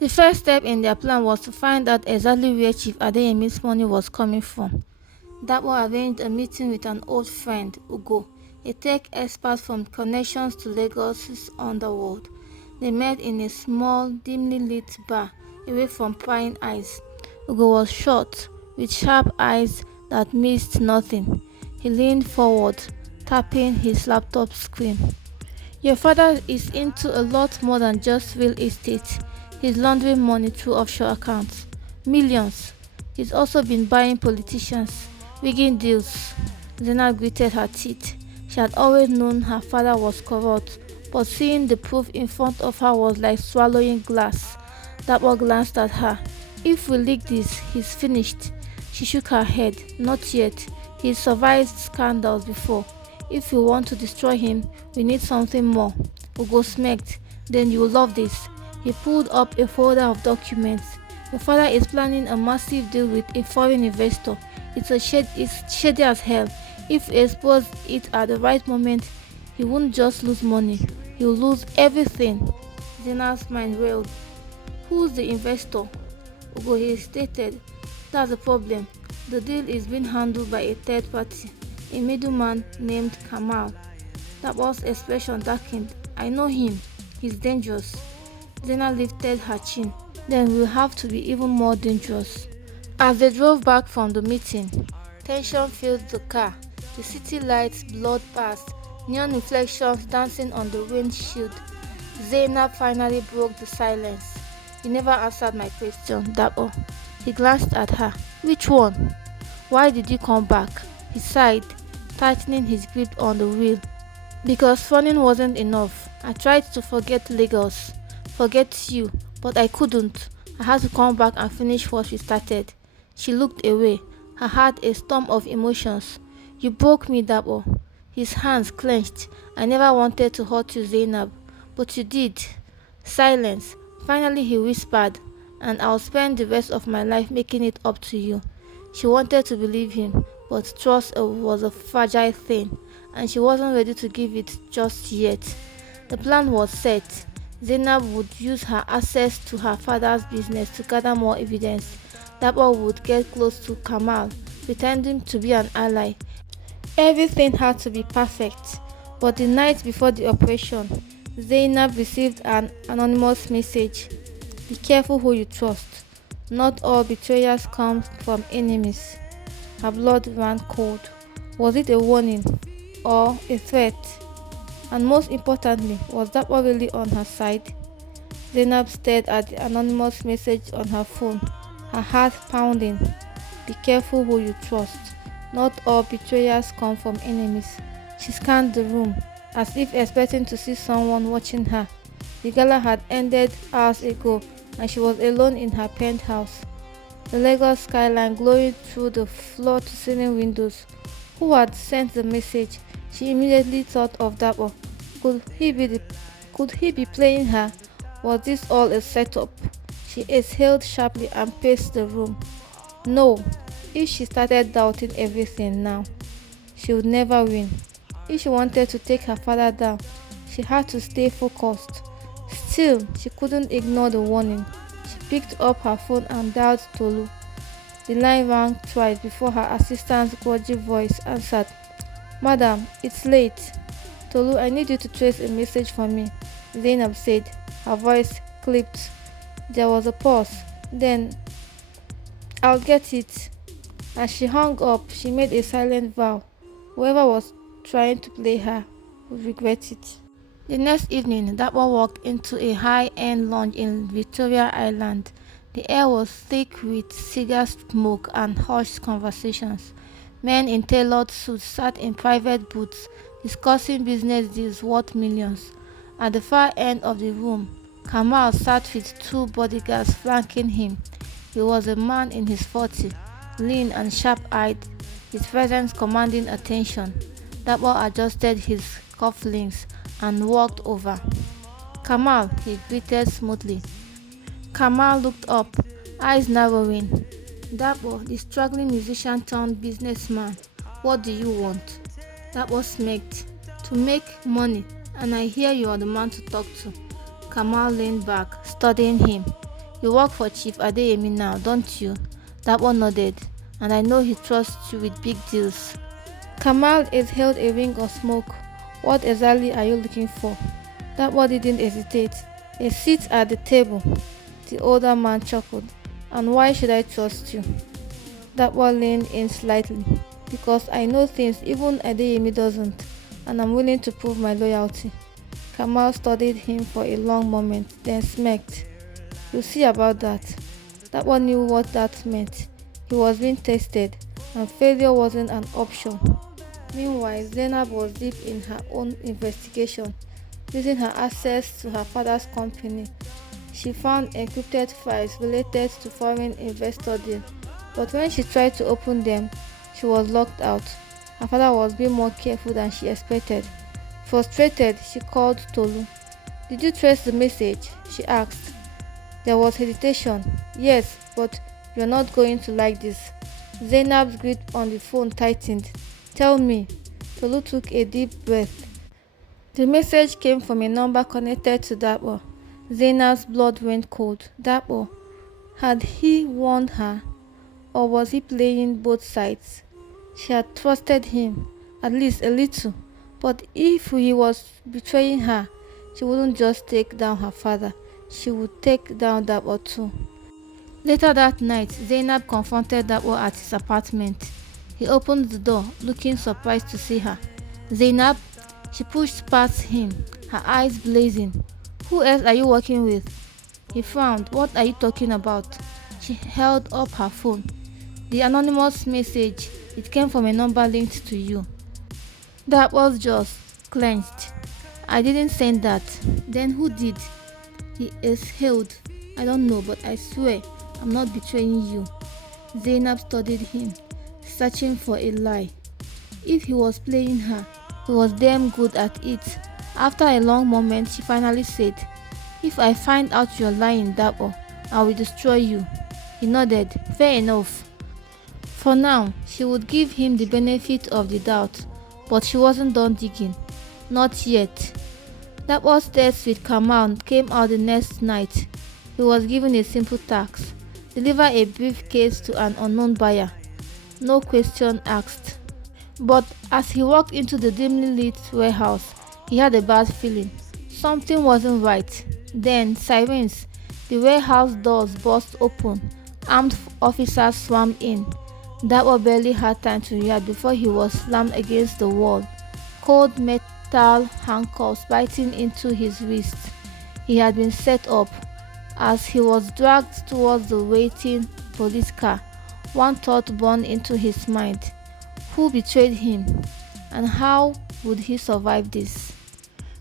The first step in their plan was to find out exactly where Chief Adeyemi's money was coming from. Dabo arranged a meeting with an old friend, Ugo, a tech expert from connections to Lagos's underworld. They met in a small, dimly lit bar away from prying eyes. Ugo was short, with sharp eyes that missed nothing. He leaned forward, tapping his laptop screen. Your father is into a lot more than just real estate. He's laundering money through offshore accounts. Millions. He's also been buying politicians, rigging deals. Zena gritted her teeth. She had always known her father was corrupt, but seeing the proof in front of her was like swallowing glass. Dapper glanced at her. If we leak this, he's finished. She shook her head. Not yet. He's survived scandals before. If we want to destroy him, we need something more. Ugo smirked. Then you'll love this. He pulled up a folder of documents. Your father is planning a massive deal with a foreign investor. It's shady as hell. If he exposed it at the right moment, he won't just lose money. He'll lose everything. Zena's mind wailed. Who's the investor? Ugo hesitated. That's the problem. The deal is being handled by a third party, a middleman named Kamal. That was expression darkened. I know him. He's dangerous. Zena lifted her chin. Then we'll have to be even more dangerous. As they drove back from the meeting, tension filled the car. The city lights blurred past, neon reflections dancing on the windshield. Zainab finally broke the silence. You never answered my question, Dabo. He glanced at her. Which one? Why did you come back? He sighed, tightening his grip on the wheel. Because running wasn't enough. I tried to forget Lagos, forget you, but I couldn't. I had to come back and finish what we started. She looked away, her heart a storm of emotions. You broke me, Dabo. His hands clenched. I never wanted to hurt you, Zainab, but you did. Silence. Finally he whispered, and I'll spend the rest of my life making it up to you. She wanted to believe him, but trust was a fragile thing, and she wasn't ready to give it just yet. The plan was set. Zainab would use her access to her father's business to gather more evidence. Dabo would get close to Kamal, pretending to be an ally. Everything had to be perfect. But the night before the operation, Zainab received an anonymous message. Be careful who you trust. Not all betrayers come from enemies. Her blood ran cold. Was it a warning or a threat? And most importantly, was Dapper really on her side? Zainab stared at the anonymous message on her phone, her heart pounding. Be careful who you trust. Not all betrayers come from enemies. She scanned the room, as if expecting to see someone watching her. The gala had ended hours ago, and she was alone in her penthouse. The Lagos skyline glowing through the floor-to-ceiling windows. Who had sent the message? She immediately thought of Dapper. Could he be playing her? Was this all a setup? She exhaled sharply and paced the room. No, if she started doubting everything now, she would never win. If she wanted to take her father down, she had to stay focused. Still, she couldn't ignore the warning. She picked up her phone and dialed Tolu. The line rang twice before her assistant's grudgy voice answered. Madam, it's late. Tolu, I need you to trace a message for me, Zainab said. Her voice clipped. There was a pause. Then, I'll get it. As she hung up, she made a silent vow. Whoever was trying to play her would regret it. The next evening, Dapper walked into a high-end lounge in Victoria Island. The air was thick with cigar smoke and hushed conversations. Men in tailored suits sat in private booths, discussing business deals worth millions. At the far end of the room, Kamal sat with two bodyguards flanking him. He was a man in his 40s, lean and sharp-eyed, his presence commanding attention. Dapper adjusted his cufflinks and walked over. Kamal, he greeted smoothly. Kamal looked up, eyes narrowing. Dapper, the struggling musician turned businessman. What do you want? Dapper smirked. To make money, and I hear you are the man to talk to. Kamal leaned back, studying him. You work for Chief Adeyemi now, don't you? That one nodded. And I know he trusts you with big deals. Kamal exhaled a ring of smoke. What exactly are you looking for? That one didn't hesitate. A seat at the table. The older man chuckled. And why should I trust you? That one leaned in slightly. Because I know things even Adeyemi doesn't, and I'm willing to prove my loyalty. Kamal studied him for a long moment, then smirked. You'll see about that. That one knew what that meant. He was being tested, and failure wasn't an option. Meanwhile, Zainab was deep in her own investigation, using her access to her father's company. She found encrypted files related to foreign investor deals, but when she tried to open them, she was locked out. Her father was being more careful than she expected. Frustrated, she called Tolu. Did you trace the message? She asked. There was hesitation. Yes, but you're not going to like this. Zainab's grip on the phone tightened. Tell me. Tolu took a deep breath. The message came from a number connected to Dapo. Zainab's blood went cold. Dapo. Had he warned her? Or was he playing both sides? She had trusted him, at least a little. But if he was betraying her, she wouldn't just take down her father. She would take down Dapo too. Later that night, Zainab confronted Dapo at his apartment. He opened the door, looking surprised to see her. Zainab, she pushed past him, her eyes blazing. Who else are you working with? He frowned. What are you talking about? She held up her phone. The anonymous message, it came from a number linked to you. That was just clenched. I didn't send that. Then who did? He exhaled. I don't know, but I swear I'm not betraying you. Zainab studied him, searching for a lie. If he was playing her, he was damn good at it. After a long moment, she finally said, If I find out you're lying, Dapo, I will destroy you. He nodded. Fair enough. For now, she would give him the benefit of the doubt, but she wasn't done digging. Not yet. Dapo's test with Kamal came out the next night. He was given a simple task. Deliver a briefcase to an unknown buyer. No question asked. But as he walked into the dimly lit warehouse, he had a bad feeling. Something wasn't right. Then, sirens. The warehouse doors burst open. Armed officers swarmed in. Dapo barely had time to react before he was slammed against the wall. Cold metal handcuffs biting into his wrist. He had been set up. As he was dragged towards the waiting police car, one thought burned into his mind. Who betrayed him? And how would he survive this?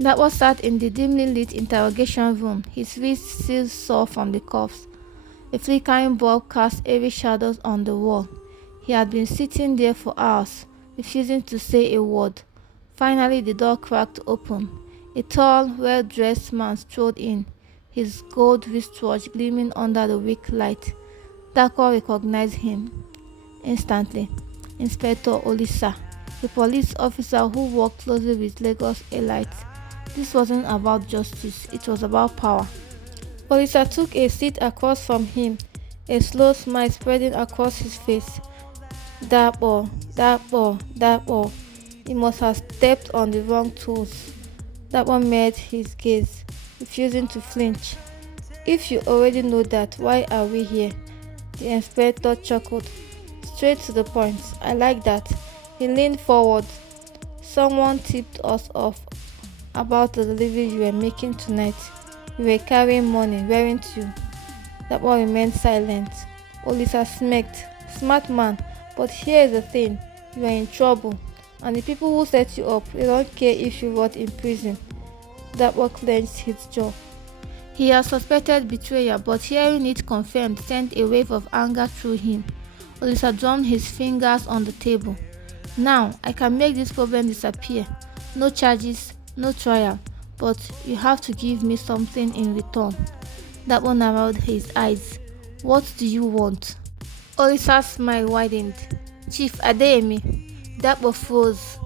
Dapo sat in the dimly lit interrogation room, his wrists still sore from the cuffs. A flickering bulb cast eerie shadows on the wall. He had been sitting there for hours, refusing to say a word. Finally, the door cracked open. A tall, well-dressed man strode in, his gold wristwatch gleaming under the weak light. Dapo recognized him instantly. Inspector Olisa, a police officer who worked closely with Lagos elites. This wasn't about justice, it was about power. Olisa took a seat across from him, a slow smile spreading across his face. Dapo, Dapo, Dapo. He must have stepped on the wrong tools. Dapo met his gaze, refusing to flinch. If you already know that, why are we here? The inspector chuckled. Straight to the point. I like that. He leaned forward. Someone tipped us off about the delivery you were making tonight. You were carrying money, weren't you? Dapo remained silent. Olisa smirked. Smart man, but here is the thing. You are in trouble. And the people who set you up, they don't care if you rot in prison. Dapo clenched his jaw. He had suspected betrayal, but hearing it confirmed sent a wave of anger through him. Olisa drummed his fingers on the table. Now, I can make this problem disappear. No charges, no trial, but you have to give me something in return. Dapo narrowed his eyes. What do you want? Olisa's smile widened. Chief Adeyemi. Dapo froze.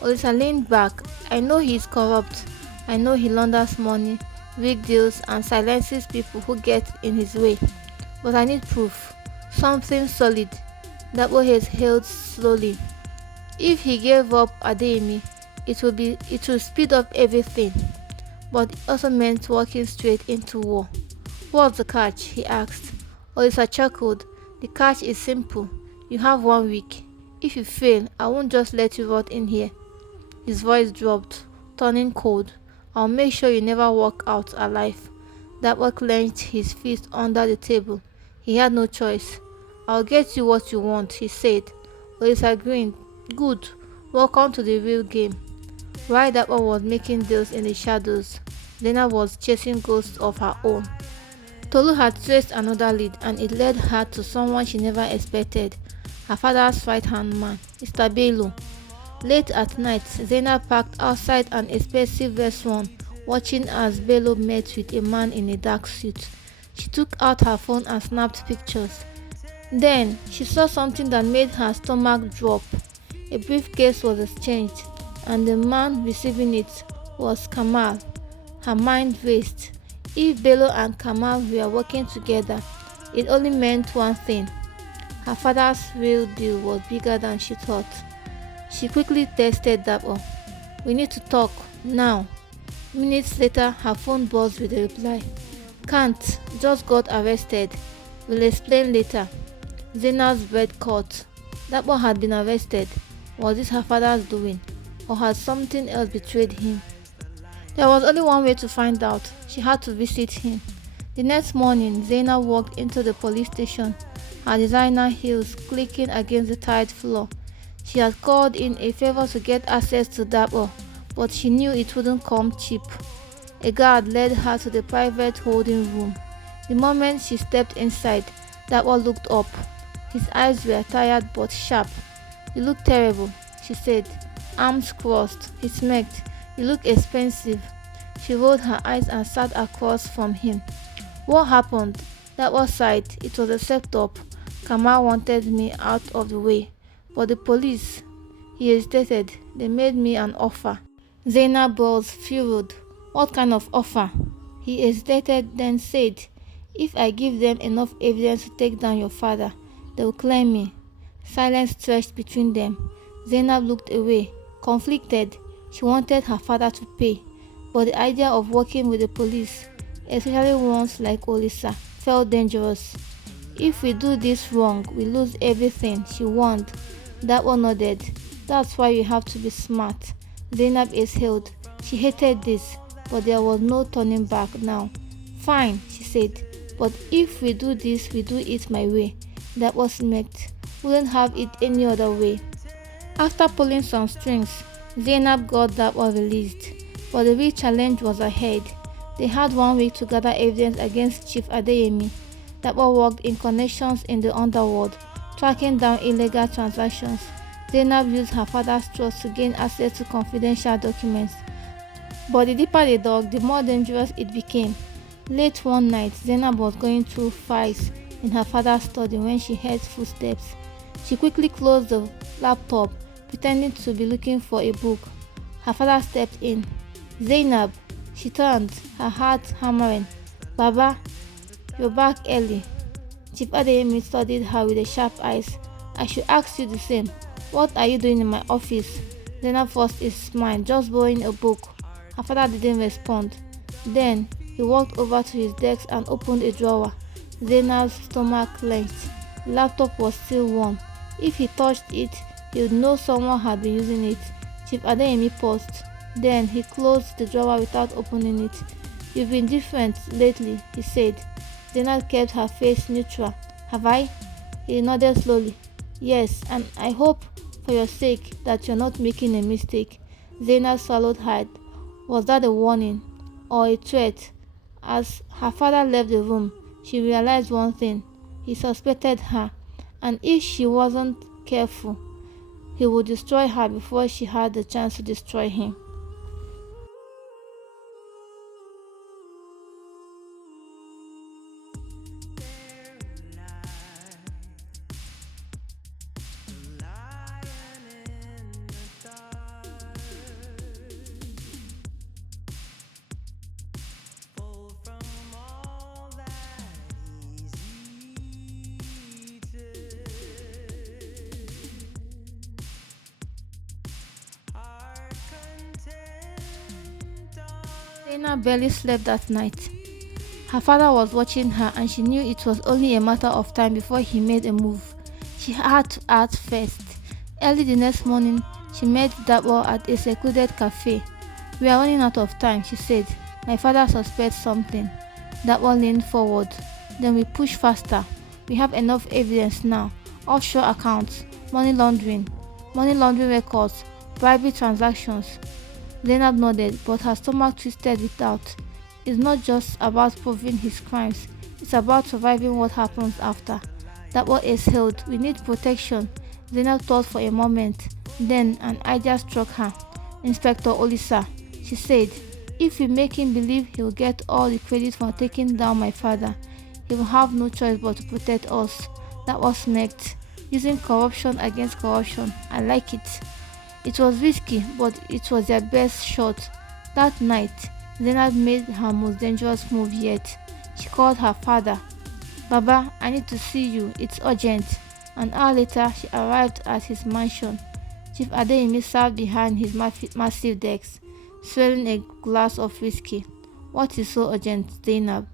Olisa leaned back. I know he is corrupt. I know he launders money. weak deals, and silences people who get in his way. But I need proof. Something solid. Dabo has held slowly. If he gave up Adeyemi, it would speed up everything. But it also meant walking straight into war. What's the catch? He asked. Olisa chuckled. The catch is simple. You have 1 week. If you fail, I won't just let you rot in here. His voice dropped, turning cold. I'll make sure you never walk out alive. Dapper clenched his fist under the table. He had no choice. I'll get you what you want, he said. Olisa grinned. Good. Welcome to the real game. While Dapper was making deals in the shadows, Lena was chasing ghosts of her own. Tolu had traced another lead, and it led her to someone she never expected, her father's right-hand man, Mr. Bello. Late at night, Zainab parked outside an expensive restaurant, watching as Bello met with a man in a dark suit. She took out her phone and snapped pictures. Then, she saw something that made her stomach drop. A briefcase was exchanged, and the man receiving it was Kamal. Her mind raced. If Bello and Kamal were working together, it only meant one thing. Her father's real deal was bigger than she thought. She quickly texted Dapper. We need to talk, now. Minutes later, her phone buzzed with a reply. Can't, just got arrested. We'll explain later. Zainab's breath caught. Dapper had been arrested. Was this her father's doing? Or had something else betrayed him? There was only one way to find out. She had to visit him. The next morning, Zainab walked into the police station, her designer heels clicking against the tiled floor. She had called in a favor to get access to Dapper, but she knew it wouldn't come cheap. A guard led her to the private holding room. The moment she stepped inside, Dapper looked up. His eyes were tired but sharp. You look terrible, she said, arms crossed. He smirked. You look expensive. She rolled her eyes and sat across from him. What happened? Dapper sighed. It was a setup. Kamal wanted me out of the way. But the police, he hesitated. They made me an offer. Zainab brows furrowed. What kind of offer? He hesitated, then said, if I give them enough evidence to take down your father, they will claim me. Silence stretched between them. Zainab looked away, conflicted. She wanted her father to pay, but the idea of working with the police, especially ones like Olisa, felt dangerous. If we do this wrong, we lose everything, she warned. Dapper nodded. That's why you have to be smart. Zainab exhaled. She hated this, but there was no turning back now. Fine, she said, but if we do this, we do it my way. Dapper smirked. Wouldn't have it any other way. After pulling some strings, Zainab got Dapper released, but the real challenge was ahead. They had 1 week to gather evidence against Chief Adeyemi. Dapper worked in connections in the underworld, tracking down illegal transactions. Zainab used her father's trust to gain access to confidential documents. But the deeper they dug, the more dangerous it became. Late one night, Zainab was going through files in her father's study when she heard footsteps. She quickly closed the laptop, pretending to be looking for a book. Her father stepped in. Zainab, she turned, her heart hammering. Baba, you're back early. Chief Adeyemi studied her with a sharp eyes. I should ask you the same. What are you doing in my office? Zainab forced a smile, just borrowing a book. Her father didn't respond. Then, he walked over to his desk and opened a drawer. Zainab's stomach clenched. The laptop was still warm. If he touched it, he would know someone had been using it. Chief Adeyemi paused. Then he closed the drawer without opening it. You've been different lately, he said. Zainab kept her face neutral. Have I? He nodded slowly. Yes, and I hope for your sake that you're not making a mistake. Zainab swallowed hard. Was that a warning or a threat? As her father left the room, she realized one thing. He suspected her, and if she wasn't careful, he would destroy her before she had the chance to destroy him. Zainab barely slept that night. Her father was watching her and she knew it was only a matter of time before he made a move. She had to act first. Early the next morning, she met Dabo at a secluded cafe. "We are running out of time," she said. "My father suspects something." Dabo leaned forward. "Then we push faster. We have enough evidence now. Offshore accounts, money laundering records, bribery transactions." Zainab nodded, but her stomach twisted with doubt. "It's not just about proving his crimes, it's about surviving what happens after." That was exhaled. "We need protection." Zainab thought for a moment. Then an idea struck her. "Inspector Olisa," she said, "if we make him believe he'll get all the credit for taking down my father, he will have no choice but to protect us." That was smirked. "Using corruption against corruption. I like it." It was risky, but it was their best shot. That night, Zainab made her most dangerous move yet. She called her father. "Baba, I need to see you. It's urgent." An hour later, she arrived at his mansion. Chief Adeyemi sat behind his massive desk, swirling a glass of whiskey. "What is so urgent, Zainab?"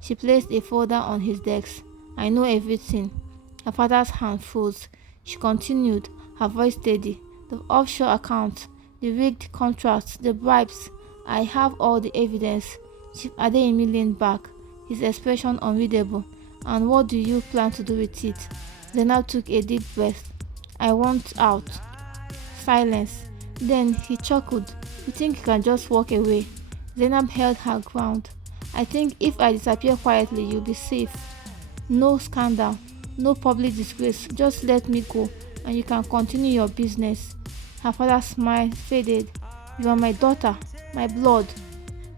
She placed a folder on his desk. "I know everything." Her father's hand froze. She continued, her voice steady. "The offshore accounts, the rigged contracts, the bribes. I have all the evidence." Chief Adeyemi leaned back, his expression unreadable. "And what do you plan to do with it?" Zainab took a deep breath. "I want out." Silence. Then he chuckled. "You think you can just walk away?" Zainab held her ground. "I think if I disappear quietly, you'll be safe. No scandal, no public disgrace. Just let me go and you can continue your business." Her father's smile faded. "You are my daughter, my blood.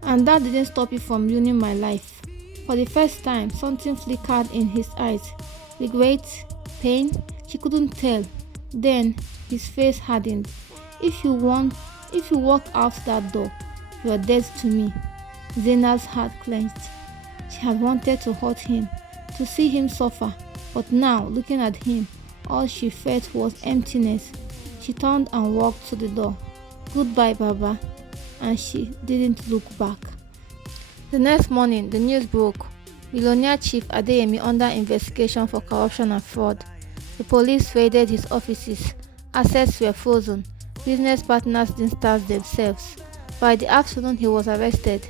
And that didn't stop you from ruining my life." For the first time, something flickered in his eyes. Regret? Pain? She couldn't tell. Then his face hardened. If you walk out that door, you are dead to me." Zainab's heart clenched. She had wanted to hurt him, to see him suffer, but now, looking at him, all she felt was emptiness. She turned and walked to the door. "Goodbye, Baba," and she didn't look back. The next morning, the news broke. Millionaire Chief Adeyemi under investigation for corruption and fraud. The police raided his offices. Assets were frozen. Business partners didn't start themselves. By the afternoon, he was arrested.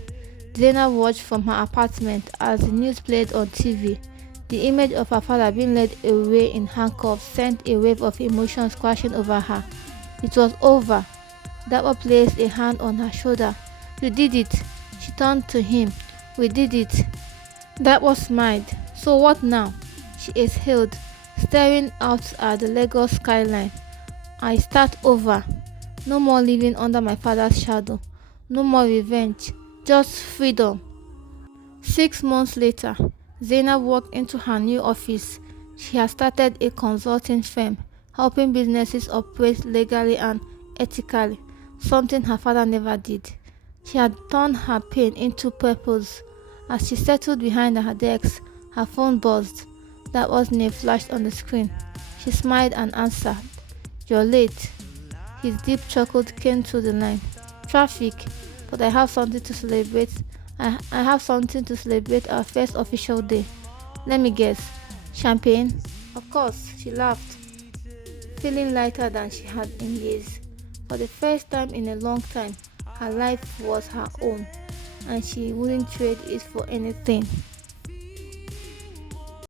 Zainab watched from her apartment as the news played on TV. The image of her father being led away in handcuffs sent a wave of emotions crashing over her. It was over. Dabo placed a hand on her shoulder. "You did it." She turned to him. "We did it." Dabo smiled. "So what now?" She exhaled, staring out at the Lagos skyline. "I start over. No more living under my father's shadow. No more revenge. Just freedom." 6 months later, Zainab walked into her new office. She had started a consulting firm, helping businesses operate legally and ethically, something her father never did. She had turned her pain into purpose. As she settled behind her desk, her phone buzzed. That was name flashed on the screen. She smiled and answered. "You're late." His deep chuckle came through the line. "Traffic, but I have something to celebrate. I have something to celebrate our first official day." "Let me guess. Champagne?" "Of course," she laughed, feeling lighter than she had in years. For the first time in a long time, her life was her own, and she wouldn't trade it for anything.